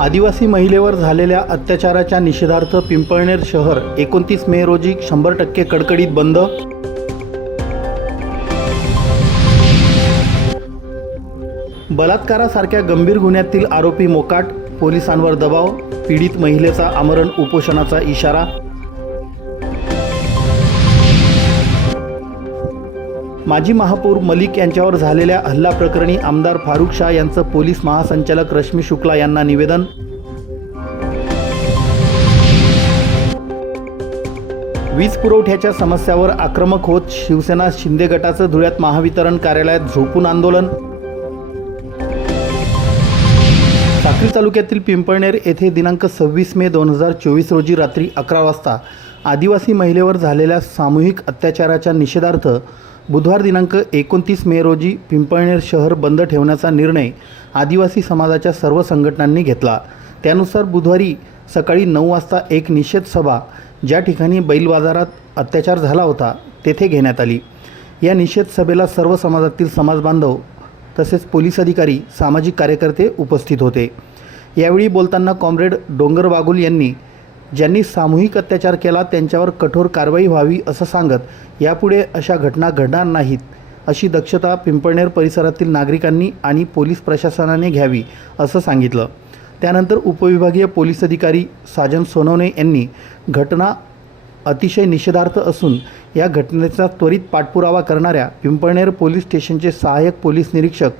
आदिवासी महिलेवर झालेल्या अत्याचाराच्या निषेधार्थ पिंपळनेर शहर एकोणतीस मे रोजी शंभर टक्के कडकडीत बंद. बलात्कारासारख्या गंभीर गुन्ह्यातील आरोपी मोकाट पोलिसांवर दबाव पीडित महिलेचा आमरण उपोषणाचा इशारा माजी महापौर मलिक यांच्यावर झालेल्या हल्ला प्रकरणी आमदार फारुख शाह यांचं पोलीस महासंचालक रश्मी शुक्ला यांना निवेदन. वीज पुरवठ्याच्या समस्यावर आक्रमक होत शिवसेना शिंदे गटाचं धुळ्यात महावितरण कार्यालयात झोपून आंदोलन. साक्री तालुक्यातील पिंपळनेर येथे दिनांक सव्वीस मे दोन हजार चोवीस रोजी रात्री अकरा वाजता आदिवासी महिलेवर झालेल्या सामूहिक अत्याचाराच्या निषेधार्थ बुधवार दिनांक एकोणतीस मे रोजी पिंपळनेर शहर बंद ठेवण्याचा निर्णय आदिवासी समाजाच्या सर्व संघटनांनी घेतला. त्यानुसार बुधवारी सकाळी नऊ वाजता एक निषेध सभा ज्या ठिकाणी बैल बाजारात अत्याचार झाला होता तेथे घेण्यात आली. या निषेध सभेला सर्व समाजातील समाजबांधव तसेच पोलीस अधिकारी सामाजिक कार्यकर्ते उपस्थित होते. यावेळी बोलताना कॉम्रेड डोंगर बागुल यांनी ज्यांनी सामूहिक अत्याचार केला त्यांच्यावर कठोर कारवाई व्हावी असं सांगत यापुढे अशा घटना घडणार नाहीत अशी दक्षता पिंपळनेर परिसरातील नागरिकांनी आणि पोलीस प्रशासनाने घ्यावी असं सांगितलं. त्यानंतर उपविभागीय पोलीस अधिकारी साजन सोनवणे यांनी घटना अतिशय निषेधार्थ असून या घटनेचा त्वरित पाठपुरावा करणाऱ्या पिंपळनेर पोलीस स्टेशनचे सहाय्यक पोलीस निरीक्षक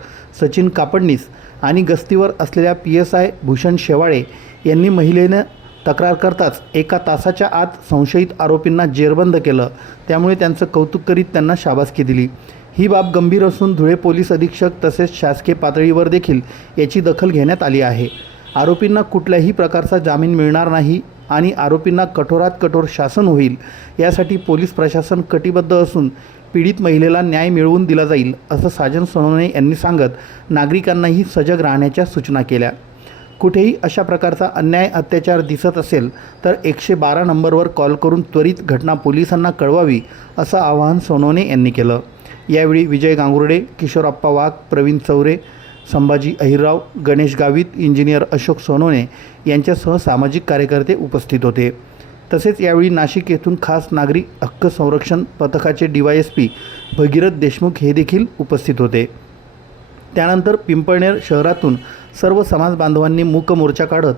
सचिन कापडनीस आणि गस्तीवर असलेल्या P S I Bhushan Shewale यांनी महिलेनं तक्रार करताच एका तासाच्या आत संशयित आरोपींना जेरबंद केलं. त्यामुळे त्यांचं कौतुक करीत त्यांना शाबासकी दिली. ही बाब गंभीर असून धुळे पोलीस अधीक्षक तसेच शासकीय पातळीवर देखील याची दखल घेण्यात आली आहे. आरोपींना कुठल्याही प्रकारचा जामीन मिळणार नाही आणि आरोपींना कठोरात कठोर शासन होईल यासाठी पोलीस प्रशासन कटिबद्ध असून पीडित महिलेला न्याय मिळवून दिला जाईल असं साजन सोनवणे यांनी सांगत नागरिकांनाही सजग राहण्याच्या सूचना केल्या. कुठेही अशा प्रकारचा अन्याय अत्याचार दिसत असेल तर एकशे बारा नंबरवर कॉल करून त्वरित घटना पोलिसांना कळवावी असं आवाहन सोनवणे यांनी केलं. यावेळी विजय गांगुर्डे किशोरप्पा वाघ प्रवीण चौरे संभाजी अहिरराव गणेश गावित इंजिनियर अशोक सोनवणे यांच्यासह सामाजिक कार्यकर्ते उपस्थित होते. तसेच यावेळी नाशिक येथून खास नागरिक हक्क संरक्षण पथकाचे D Y S P Bhagirath Deshmukh हे देखील उपस्थित होते. त्यानंतर पिंपळनेर शहरातून सर्व समाज बांधवांनी मूक मोर्चा काढत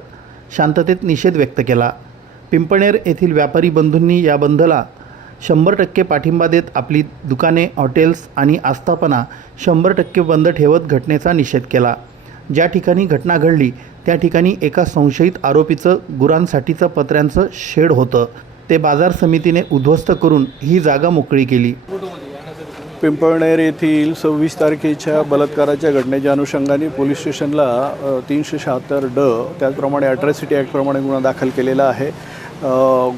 शांततेत निषेध व्यक्त केला. पिंपळनेर येथील व्यापारी बंधूंनी या बंदला शंभर टक्के पाठिंबा देत आपली दुकाने हॉटेल्स आणि आस्थापना शंभर टक्के बंद ठेवत घटनेचा निषेध केला. ज्या ठिकाणी घटना घडली त्या ठिकाणी एका संशयित आरोपीचं गुरांसाठीचं पत्र्यांचं शेड होतं. ते बाजार समितीने उद्ध्वस्त करून ही जागा मोकळी केली. पिंपळनेर येथील सव्वीस तारखेच्या बलात्काराच्या घटनेच्या अनुषंगाने पोलीस स्टेशनला तीनशे शहात्तर ड त्याचप्रमाणे ॲट्रॉसिटी ॲक्टप्रमाणे गुन्हा दाखल केलेला आहे.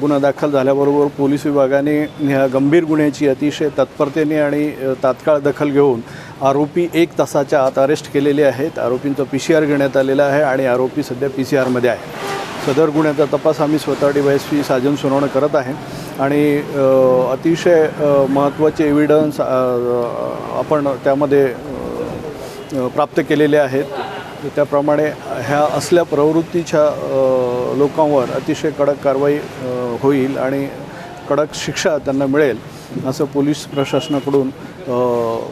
गुन्हा दाखल झाल्याबरोबर पोलीस विभागाने ह्या गंभीर गुन्ह्याची अतिशय तत्परतेने आणि तात्काळ दखल घेऊन आरोपी एक तासाच्या आत अरेस्ट केलेले आहेत. आरोपींचा पी सी आर घेण्यात आलेला आहे आणि आरोपी सध्या पी सी आरमध्ये आहे. सदर गुन्ह्याचा तपास आम्ही स्वतः D Y S P Sajan Sonawane करत आहे. आणि अतिशय महत्त्वाचे एव्हिडन्स आपण त्यामध्ये प्राप्त केलेले आहेत. त्याप्रमाणे ह्या असल्या प्रवृत्तीच्या लोकांवर अतिशय कडक कारवाई होईल आणि कडक शिक्षा त्यांना मिळेल असं पोलीस प्रशासनाकडून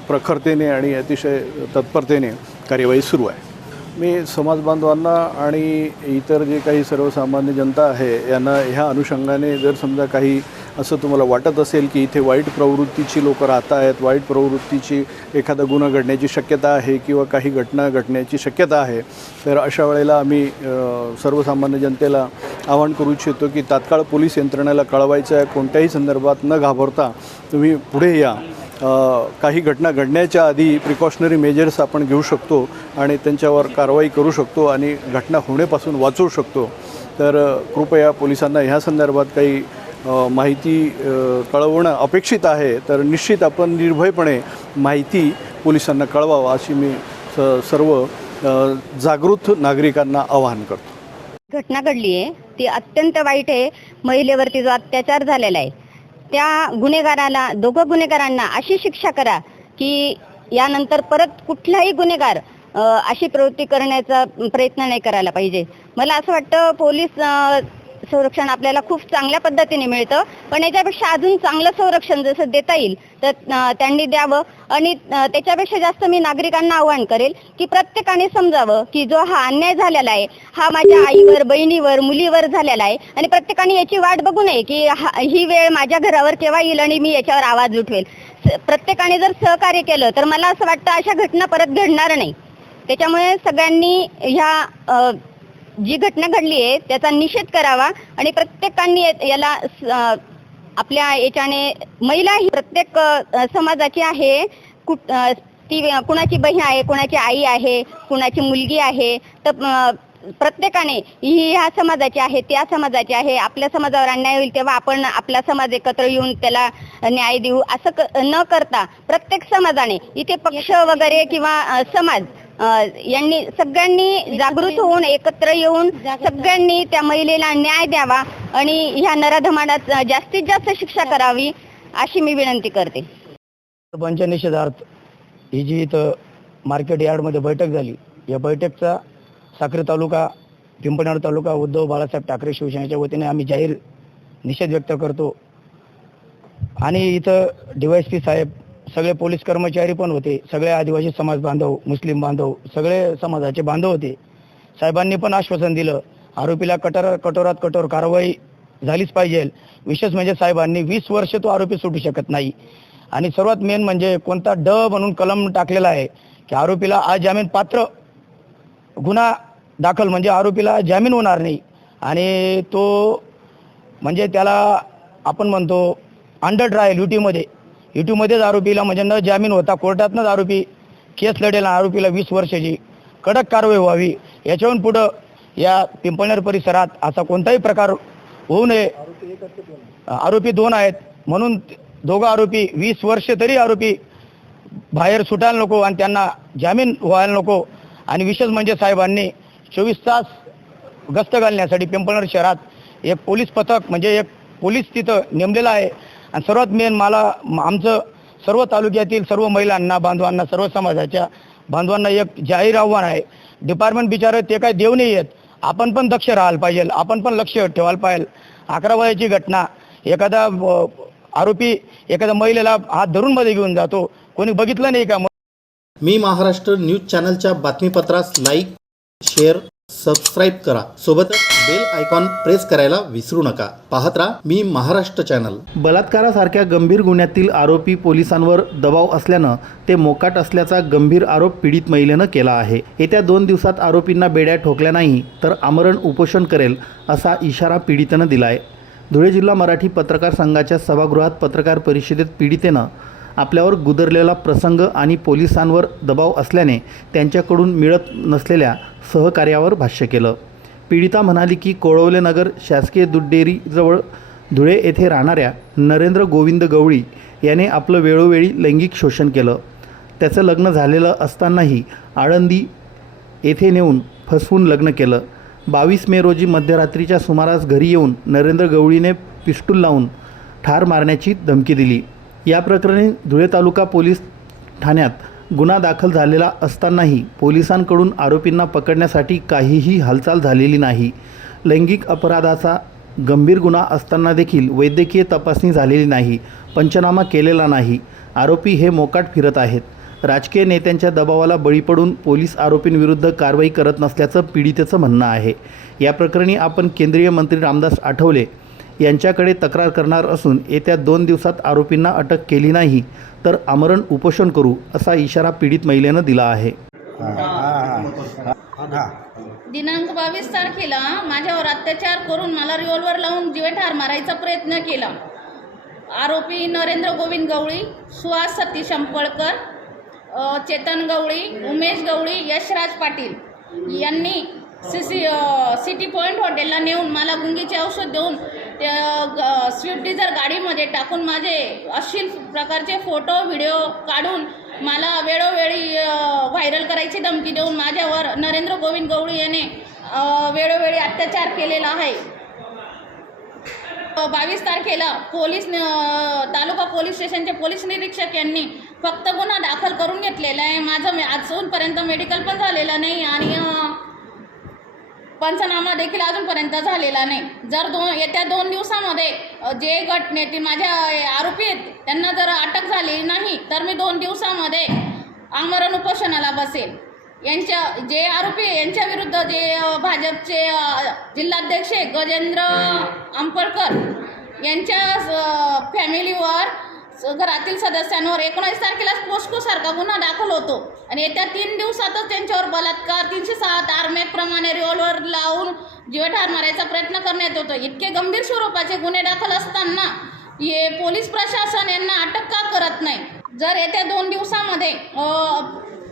प्रखरतेने आणि अतिशय तत्परतेने कार्यवाही सुरू आहे. मी समाज बांधवांना आणि इतर जे काही सर्वसामान्य जनता आहे यांना ह्या अनुषंगाने जर समजा काही असं तुम्हाला वाटत असेल की इथे वाईट प्रवृत्तीची लोकं राहत आहेत वाईट प्रवृत्तीची एखादा गुन्हा घडण्याची शक्यता आहे किंवा काही घटना घडण्याची शक्यता आहे तर अशा वेळेला आम्ही सर्वसामान्य जनतेला आवाहन करू इच्छितो की तात्काळ पोलीस यंत्रणेला कळवायचं आहे. कोणत्याही संदर्भात न घाबरता तुम्ही पुढे या. काही घटना घडण्याच्या आधी प्रिकॉशनरी मेजर्स आपण घेऊ शकतो आणि त्यांच्यावर कारवाई करू शकतो आणि घटना होण्यापासून वाचवू शकतो. तर कृपया पोलिसांना ह्या संदर्भात काही माहिती कळवणं अपेक्षित आहे. तर निश्चित आपण निर्भयपणे माहिती पोलिसांना कळवावं अशी मी स सर्व जागृत नागरिकांना आवाहन करतो. घटना घडली आहे ती अत्यंत वाईट आहे. महिलेवरती जो अत्याचार झालेला आहे. त्या गुन्हेगाराला दोघं गुन्हेगारांना अशी शिक्षा करा की यानंतर परत कुठलाही गुन्हेगार अशी प्रवृत्ती करण्याचा प्रयत्न नाही करायला पाहिजे. मला असं वाटतं पोलीस संरक्षण आपल्याला खूप चांगल्या पद्धतीने मिळतं. पण याच्यापेक्षा अजून चांगलं संरक्षण जसं देता येईल तर त्यांनी द्यावं. आणि त्याच्यापेक्षा जास्त मी नागरिकांना आवाहन करेल की प्रत्येकाने समजावं की जो हा अन्याय झालेला आहे हा माझ्या आईवर बहिणीवर मुलीवर झालेला आहे. आणि प्रत्येकाने याची वाट बघू नये की ही वेळ माझ्या घरावर केव्हा येईल आणि मी याच्यावर आवाज उठवेल. प्रत्येकाने जर सहकार्य केलं तर मला असं वाटतं अशा घटना परत घडणार नाही. त्याच्यामुळे सगळ्यांनी ह्या जी घटना घडली आहे त्याचा निषेध करावा आणि प्रत्येकाने याला आपल्या याच्याने महिला ही प्रत्येक समाजाची आहे. कुठ ती कुणाची बहीण आहे कुणाची आई आहे कुणाची मुलगी आहे तर प्रत्येकाने ही ह्या समाजाची आहे त्या समाजाची आहे. आपल्या समाजावर अन्याय होईल तेव्हा आपण आपला समाज एकत्र येऊन त्याला न्याय देऊ. असं न करता प्रत्येक समाजाने इथे पक्ष वगैरे किंवा समाज यांनी सगळ्यांनी जागृत होऊन एकत्र येऊन सगळ्यांनी त्या महिलेला न्याय द्यावा आणि ह्या नराधमानात जास्तीत जास्त शिक्षा करावी अशी मी विनंती करते. सरपंच निषेधार्थ ही जी इथं मार्केट यार्डमध्ये बैठक झाली या बैठकचा साक्री तालुका पिंपळनेर तालुका उद्धव बाळासाहेब ठाकरे शिवसेनेच्या वतीने आम्ही जाहीर निषेध व्यक्त करतो. आणि इथं डीवायसपी साहेब सगळे पोलीस कर्मचारी पण होते सगळे आदिवासी समाज बांधव मुस्लिम बांधव सगळे समाजाचे बांधव होते. साहेबांनी पण आश्वासन दिलं आरोपीला कठोर कठोरात कठोर कारवाई झालीच पाहिजे. विशेष म्हणजे साहेबांनी वीस वर्ष तो आरोपी सुटू शकत नाही. आणि सर्वात मेन म्हणजे कोणता ड म्हणून कलम टाकलेला आहे की आरोपीला आज जामीन पात्र गुन्हा दाखल म्हणजे आरोपीला जामीन होणार नाही. आणि तो म्हणजे त्याला आपण म्हणतो अंडर ट्रायल ड्युटीमध्ये युटीमध्येच आरोपीला म्हणजे न जामीन होता कोर्टातनंच आरोपी केस लढेल आरोपीला वीस वर्षाची. कडक कारवाई व्हावी. याच्याहून पुढं या पिंपळनेर परिसरात असा कोणताही प्रकार होऊ नये. आरोपी दोन आहेत. म्हणून दोघं आरोपी वीस वर्ष तरी आरोपी बाहेर सुटायला नको आणि त्यांना जामीन व्हायला नको. आणि विशेष म्हणजे साहेबांनी चोवीस तास गस्त घालण्यासाठी पिंपळनेर शहरात एक पोलीस पथक म्हणजे एक पोलीस तिथं नेमलेला आहे. आणि सर्वात मेन मला आमचं सर्व तालुक्यातील सर्व महिलांना बांधवांना सर्व समाजाच्या बांधवांना एक जाहीर आव्हान आहे. डिपार्टमेंट बिचारे ते काय देऊ नाही आहेत आपण पण दक्ष राहायला पाहिजे. आपण पण लक्ष ठेवायला पाहिजे. अकरा वयाची घटना. एखादा आरोपी एखाद्या महिलेला हात धरून मध्ये घेऊन जातो. कोणी बघितलं नाही का? मी महाराष्ट्र न्यूज चॅनलच्या बातमीपत्रास लाईक शेअर सबस्क्राईब करा. सोबतच बेल आयकॉन प्रेस करायला विसरू नका. पाहत राहा मी महाराष्ट्र चॅनल बलात्कारासारख्या गंभीर गुन्ह्यातील आरोपी पोलिसांवर दबाव असल्यानं ते मोकाट असल्याचा गंभीर आरोप पीडित महिलेनं केला आहे. येत्या दोन दिवसात आरोपींना बेड्या ठोकल्या नाही तर आमरण उपोषण करेल असा इशारा पीडितेनं दिला आहे धुळे जिल्हा मराठी पत्रकार संघाच्या सभागृहात पत्रकार परिषदेत पीडितेनं आपल्यावर गुदरलेला प्रसंग आणि पोलिसांवर दबाव असल्याने त्यांच्याकडून मिळत नसलेल्या सहकार्यावर भाष्य केलं. पीडिता म्हणाली की कोळवले नगर शासकीय दूध डेअरीजवळ धुळे येथे राहणाऱ्या नरेंद्र गोविंद गवळी याने आपलं वेळोवेळी लैंगिक शोषण केलं. त्याचं लग्न झालेलं असतानाही आळंदी येथे नेऊन फसवून लग्न केलं. बावीस मे रोजी मध्यरात्रीच्या सुमारास घरी येऊन नरेंद्र गवळीने पिस्टूल लावून ठार मारण्याची धमकी दिली. या प्रकरणी धुळे तालुका पोलीस ठाण्यात गुन्हा दाखल झालेला असतानाही पोलिसांकडून आरोपींना पकडण्यासाठी काहीही हालचाल झालेली नाही. लैंगिक अपराधाचा गंभीर गुन्हा असताना देखील वैद्यकीय तपासणी झालेली नाही पंचनामा केलेला नाही. आरोपी हे मोकाट फिरत आहेत. राजकीय नेत्यांच्या दबावाला बळी पडून पोलीस आरोपींविरुद्ध कारवाई करत नसल्याचं पीडितेचं म्हणणं आहे. या प्रकरणी आपण केंद्रीय मंत्री रामदास आठवले यांच्याकडे तक्रार करणार असून येत्या दोन दिवसात आरोपींना अटक केली नाही तर आमरण उपोषण करू असा इशारा पीडित महिलेनं दिला आहे. दिनांक बावीस तारखेला माझ्यावर अत्याचार करून मला रिव्हॉल्वर लावून जीवेठार मारायचा प्रयत्न केला. आरोपी नरेंद्र गोविंद गवळी सुहास सतीश अंपळकर चेतन गवळी उमेश गवळी यशराज पाटील यांनी सी सी सिटी पॉईंट हॉटेलला नेऊन मला गुंगीचे औषध देऊन त्या ग- स्विफ्ट डिझर गाडीमध्ये टाकून माझे अश्लील प्रकारचे फोटो व्हिडिओ काढून मला वेळोवेळी व्हायरल करायची धमकी देऊन माझ्यावर नरेंद्र गोविंद गवळी याने वेळोवेळी अत्याचार केलेला आहे. बावीस तारखेला पोलीस तालुका पोलीस स्टेशनचे पोलीस निरीक्षक यांनी फक्त गुन्हा दाखल करून घेतलेला आहे. माझं मे- अजूनपर्यंत मेडिकल पण झालेलं नाही आणि पंचनामा देखील अजूनपर्यंत झालेला नाही. जर दोन येत्या दोन दिवसामध्ये अ, जे घटनेतील माझ्या आरोपी आहेत त्यांना जर अटक झाली नाही तर मी दोन दिवसामध्ये आमरण उपोषणाला बसेल. यांच्या जे आरोपी यांच्या विरुद्ध जे भाजपचे जिल्हाध्यक्ष गजेंद्र आंपळकर यांच्या फॅमिलीवर स- घरातील सदस्यांवर एकोणीस तारखेलाच पोस्कोसारखा गुन्हा दाखल होतो. आणि येत्या तीन दिवसातच त्यांच्यावर बलात्कार तीनशे सात आर्मेकप्रमाणे रिव्हॉल्वर लावून जीवठार मारायचा प्रयत्न करण्यात येतो. इतके गंभीर स्वरूपाचे गुन्हे दाखल असताना हे पोलीस प्रशासन यांना अटक का करत नाही? जर येत्या दोन दिवसामध्ये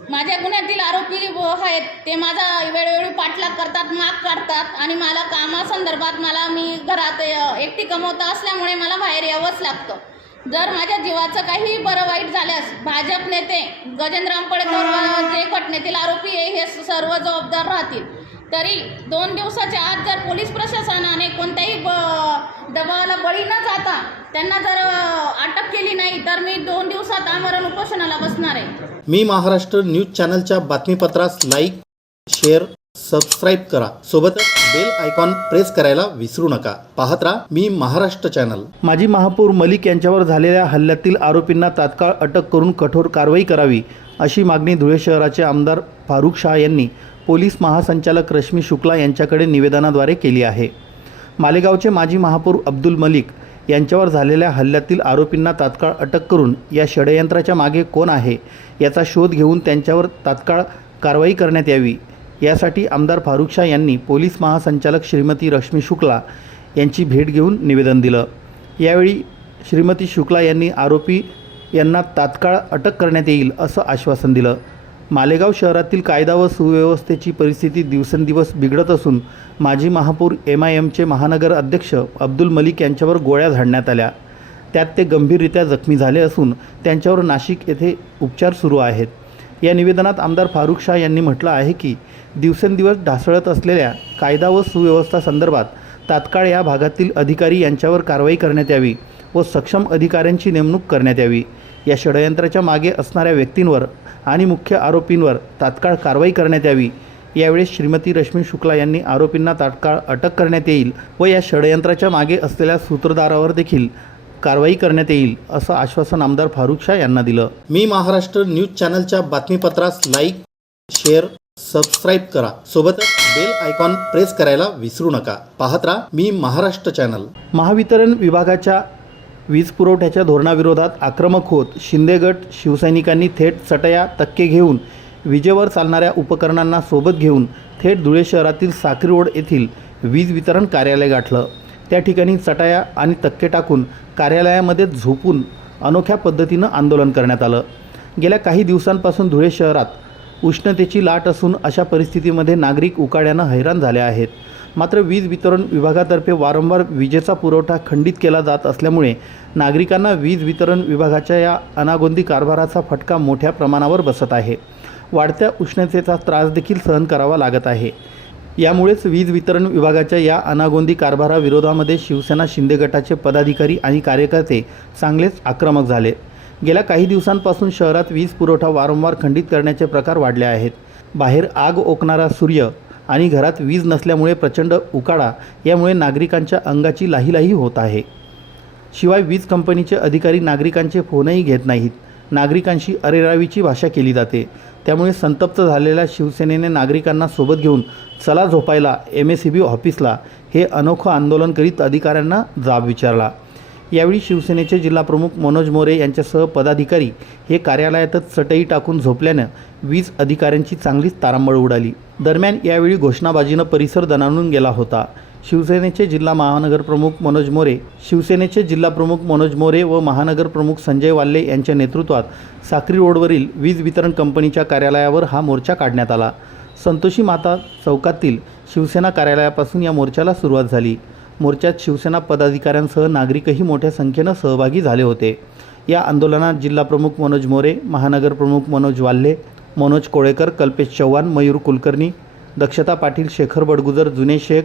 माझ्या गुन्ह्यातील आरोपी आहेत ते माझा वेळोवेळी पाठलाग करतात माग काढतात आणि मला कामासंदर्भात मला मी घरात एकटी कमवता असल्यामुळे मला बाहेर यावंच लागतं. जर माझ्या जीवाचं काही बरं वाईट झाल्यास भाजप नेते गजेंद्र आंबेडकर जे घटनेतील आरोपी आहे हे सर्व जबाबदार राहतील. तरी दोन दिवसाच्या आत जर पोलीस प्रशासनाने कोणत्याही ब दबावाला बळी न जाता त्यांना जर अटक केली नाही तर मी दोन दिवसात आमरण उपोषणाला बसणार आहे. मी महाराष्ट्र न्यूज चॅनलच्या बातमीपत्रास लाईक शेअर सबस्क्राईब करा. सोबतच बेल आयकॉन प्रेस करायला विसरू नका. पाहत राहा मी महाराष्ट्र चॅनल माजी महापौर मलिक यांच्यावर झालेल्या हल्ल्यातील आरोपींना तात्काळ अटक करून कठोर कारवाई करावी अशी मागणी धुळे शहराचे आमदार फारुख शाह यांनी पोलीस महासंचालक रश्मी शुक्ला यांच्याकडे निवेदनाद्वारे केली आहे. मालेगावचे माजी महापौर अब्दुल मलिक यांच्यावर झालेल्या हल्ल्यातील आरोपींना तात्काळ अटक करून या षडयंत्राच्या मागे कोण आहे याचा शोध घेऊन त्यांच्यावर तात्काळ कारवाई करण्यात यावी यासाठी आमदार फारुख शाह यांनी पोलीस महासंचालक श्रीमती रश्मी शुक्ला यांची भेट घेऊन निवेदन दिलं. यावेळी श्रीमती शुक्ला यांनी आरोपी यांना तात्काळ अटक करण्यात येईल असं आश्वासन दिलं. मालेगाव शहरातील कायदा व सुव्यवस्थेची परिस्थिती दिवसेंदिवस बिघडत असून माजी महापौर एम आय एमचे महानगर अध्यक्ष अब्दुल मलिक यांच्यावर गोळ्या झाडण्यात आल्या. त्यात ते गंभीररित्या जखमी झाले असून त्यांच्यावर नाशिक येथे उपचार सुरू आहेत. या निवेदनात आमदार फारुख शाह यांनी म्हटलं आहे की दिवसेंदिवस ढासळत असलेल्या कायदा व सुव्यवस्था संदर्भात तात्काळ या भागातील अधिकारी यांच्यावर कारवाई करण्यात यावी व सक्षम अधिकाऱ्यांची नेमणूक करण्यात यावी. या षडयंत्राच्या मागे असणाऱ्या व्यक्तींवर आणि मुख्य आरोपींवर तात्काळ कारवाई करण्यात यावी. यावेळी श्रीमती रश्मी शुक्ला यांनी आरोपींना तात्काळ अटक करण्यात येईल व या षडयंत्राच्या मागे असलेल्या सूत्रधारावर देखील कारवाई करण्यात येईल असं आश्वासन आमदार फारुख शाह यांना दिलं. मी महाराष्ट्र न्यूज चॅनलच्या बातमीपत्रास लाईक शेअर सबस्क्राईब करा. सोबतच बेल आयकॉन प्रेस करायला विसरू नका. पाहत राहा मी महाराष्ट्र चॅनल. महावितरण विभागाच्या वीज पुरवठ्याच्या धोरणाविरोधात आक्रमक होत शिंदेगट शिवसैनिकांनी थेट चटया तक्के घेऊन विजेवर चालणाऱ्या उपकरणांना सोबत घेऊन थेट धुळे शहरातील साखरी रोड येथील वीज वितरण कार्यालय गाठलं. त्या ठिकाणी चटाया आणि तक्के टाकून कार्यालयामध्ये झोपून अनोख्या पद्धतीनं आंदोलन करण्यात आलं. गेल्या काही दिवसांपासून धुळे शहरात उष्णतेची लाट असून अशा परिस्थितीमध्ये नागरिक उकाड्यानं हैराण झाले आहेत. मात्र वीज वितरण विभागातर्फे वारंवार विजेचा पुरवठा खंडित केला जात असल्यामुळे नागरिकांना वीज वितरण विभागाच्या या अनागोंदी कारभाराचा फटका मोठ्या प्रमाणावर बसत आहे. वाढत्या उष्णतेचा त्रास देखील सहन करावा लागत आहे. यामुळेच वीज वितरण विभागाच्या या अनागोंदी कारभाराविरोधामध्ये शिवसेना शिंदे गटाचे पदाधिकारी आणि कार्यकर्ते चांगलेच आक्रमक झाले. गेल्या काही दिवसांपासून शहरात वीज पुरवठा वारंवार खंडित करण्याचे प्रकार वाढले आहेत. बाहेर आग ओकणारा सूर्य आणि घरात वीज नसल्यामुळे प्रचंड उकाडा यामुळे नागरिकांच्या अंगाची लाहीलाही होत आहे. शिवाय वीज कंपनीचे अधिकारी नागरिकांचे फोनही घेत नाहीत. नागरिकांशी अरेरावीची भाषा केली जाते. त्यामुळे संतप्त झालेल्या शिवसेनेने नागरिकांना सोबत घेऊन चला झोपायला एम एस सी बी ऑफिसला हे अनोखं आंदोलन करीत अधिकाऱ्यांना जाब विचारला. यावेळी शिवसेनेचे जिल्हाप्रमुख मनोज मोरे यांच्यासह पदाधिकारी हे कार्यालयातच चटई टाकून झोपल्यानं वीज अधिकाऱ्यांची चांगलीच तारांबळ उडाली. दरम्यान यावेळी घोषणाबाजीनं परिसर दणाणून गेला होता. शिवसेनेचे जिल्हा महानगर प्रमुख मनोज मोरे शिवसेनेचे जिल्हा प्रमुख मनोज मोरे व महानगर प्रमुख संजय वाल्ले यांच्या नेतृत्वात साक्री रोडवरील वीज वितरण कंपनीच्या कार्यालयावर हा मोर्चा काढण्यात आला. संतोषी माता चौकातील शिवसेना कार्यालयापासून या मोर्चाला सुरुवात झाली. मोर्चात शिवसेना पदाधिकाऱ्यांसह नागरिकही मोठ्या संख्येनं सहभागी झाले होते. या आंदोलनात जिल्हाप्रमुख मनोज मोरे महानगर प्रमुख मनोज वाल्हे मनोज कोळेकर कल्पेश चव्हाण मयूर कुलकर्णी दक्षता पाटील शेखर बडगुजर जुने शेख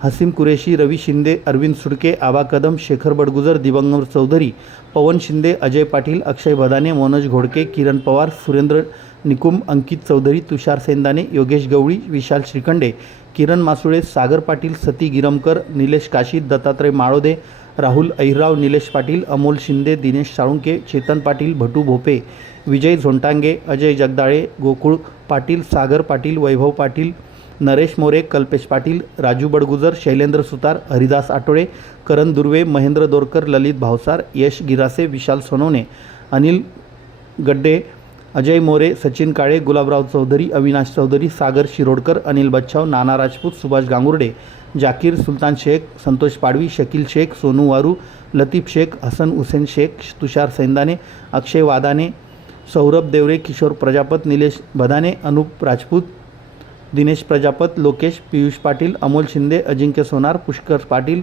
हसीम कुरेशी रवी शिंदे अरविंद सुडके आबा कदम शेखर बडगुजर दिवंगर चौधरी पवन शिंदे अजय पाटील अक्षय भदाने मनोज घोडके किरण पवार सुरेंद्र निकुम अंकित चौधरी तुषार सेंदाने योगेश गवळी विशाल श्रीखंडे किरण मासुळे सागर पाटील सती गिरमकर निलेश काशीद दत्तात्रय माळोदे राहुल अहिरराव निलेश पाटील अमोल शिंदे दिनेश साळुंके चेतन पाटील भटू भोपे विजय झोंटांगे अजय जगदाळे गोकुळ पाटील सागर पाटील वैभव पाटील नरेश मोरे कल्पेश पाटील राजू बडगुजर शैलेंद्र सुतार हरिदास आठोळे करण दुर्वे महेंद्र दोरकर ललित भावसार यश गिरासे विशाल सोनवणे अनिल गड्डे अजय मोरे सचिन काळे गुलाबराव चौधरी अविनाश चौधरी सागर शिरोडकर अनिल बच्छाव नाना राजपूत सुभाष गांगुर्डे जाकीर सुलतान शेख संतोष पाडवी शकील शेख सोनू वारू लतीफ शेख हसन हुसेन शेख तुषार सैंदाने अक्षय वादाने सौरभ देवरे किशोर प्रजापत निलेश भदाने अनुप राजपूत दिनेश प्रजापत लोकेश पियुष पाटील अमोल शिंदे अजिंक्य सोनार पुष्कर पाटील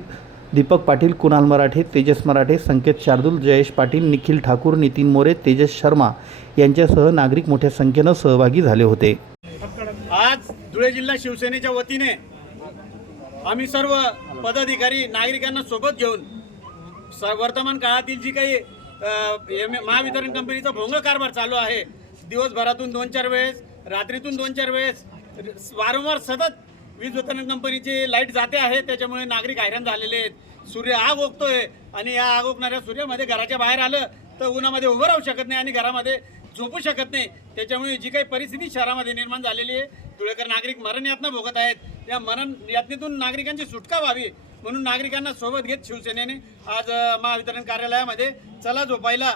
दीपक पाटील कुणाल मराठे तेजस मराठे संकेत शार्दूल जयेश पाटील निखिल ठाकूर नितीन मोरे तेजस शर्मा यांच्यासह नागरिक मोठ्या संख्येनं सहभागी झाले होते. आज धुळे जिल्हा शिवसेनेच्या वतीने आम्ही सर्व पदाधिकारी नागरिकांना सोबत घेऊन वर्तमान काळातील जी काही महावितरण कंपनीचा भोंग कारभार चालू आहे. दिवसभरातून दोन चार वेळेस रात्रीतून दोन चार वेळेस वारंवार सतत वीज वितरण कंपनीची लाइट जाते आहे. त्याच्यामुळे नागरिक हैराण झालेले आहेत. सूर्य आग ओकतोय आणि या आग ओकणाऱ्या सूर्यामध्ये घराच्या बाहेर आलं तर उन्हामध्ये उभं राहू शकत नाही आणि घरामध्ये झोपू शकत नाही. त्याच्यामुळे जी काही परिस्थिती शहरामध्ये निर्माण झालेली आहे धुळेकर नागरिक मरण यातना भोगत आहेत. या मरण यातनेतून नागरिकांची सुटका व्हावी म्हणून नागरिकांना सोबत घेत शिवसेनेने आज महावितरण कार्यालयामध्ये चला झोपायला.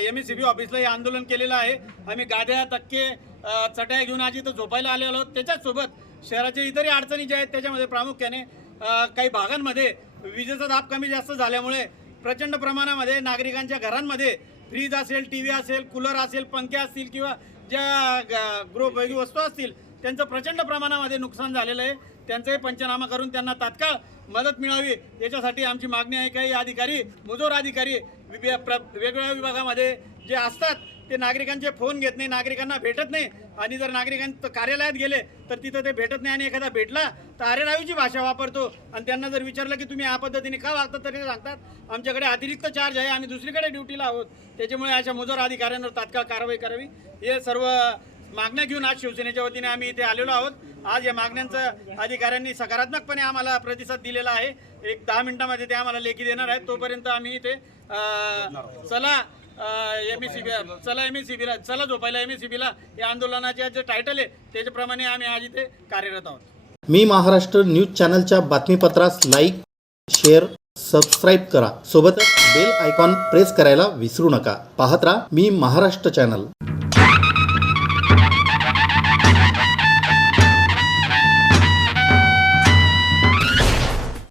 एम एस सी बी ऑफिसला हे आंदोलन केलेलं आहे. आम्ही गाद्या तक्के चटया घेऊन आज इथं झोपायला आलेलो आहोत. त्याच्याचसोबत शहराच्या इतरही अडचणी ज्या आहेत त्याच्यामध्ये प्रामुख्याने काही भागांमध्ये विजेचा दाब कमी जास्त झाल्यामुळे प्रचंड प्रमाणामध्ये नागरिकांच्या घरांमध्ये फ्रीज असेल टी व्ही असेल कूलर असेल पंखे असतील किंवा ज्या ग- वस्तू असतील त्यांचं प्रचंड प्रमाणामध्ये नुकसान झालेलं आहे. त्यांचाही पंचनामा करून त्यांना तात्काळ मदत मिळावी. याच्यासाठी आमची मागणी आहे काही अधिकारी मुजोर अधिकारी विभा- प्र- वेगवेगळ्या विभागामध्ये जे असतात ते नागरिकांचे फोन घेत नाही नागरिकांना भेटत नाही. आणि जर नागरिकांचं कार्यालयात गेले तर तिथं ते भेटत नाही आणि एखादा भेटला तर अरेरावीची भाषा वापरतो. आणि त्यांना जर विचारलं की तुम्ही या पद्धतीने का वागतात तरी ते सांगतात आमच्याकडे अतिरिक्त चार्ज आहे आम्ही दुसरीकडे ड्युटीला आहोत. त्याच्यामुळे अशा मुजोर अधिकाऱ्यांवर तात्काळ कारवाई करावी. हे सर्व मागण्या घेऊन आज शिवसेनेच्या वतीने आम्ही इथे आलेलो आहोत. आज या मागण्यांचं अधिकाऱ्यांनी सकारात्मकपणे आम्हाला प्रतिसाद दिलेला आहे. एक दहा मिनिटामध्ये ते आम्हाला लेखी देणार आहेत. तोपर्यंत आम्ही इथे चला एम एस सी बी चला एम एस सी बीला चला झोपायला एम एस सी बीला या आंदोलनाचे जे टायटल आहे त्याच्याप्रमाणे आम्ही आज इथे कार्यरत आहोत. मी महाराष्ट्र न्यूज चॅनलच्या बातमीपत्रास लाईक शेअर सबस्क्राईब करा. सोबतच बेल आयकॉन प्रेस करायला विसरू नका. पाहत राहा मी महाराष्ट्र चॅनल.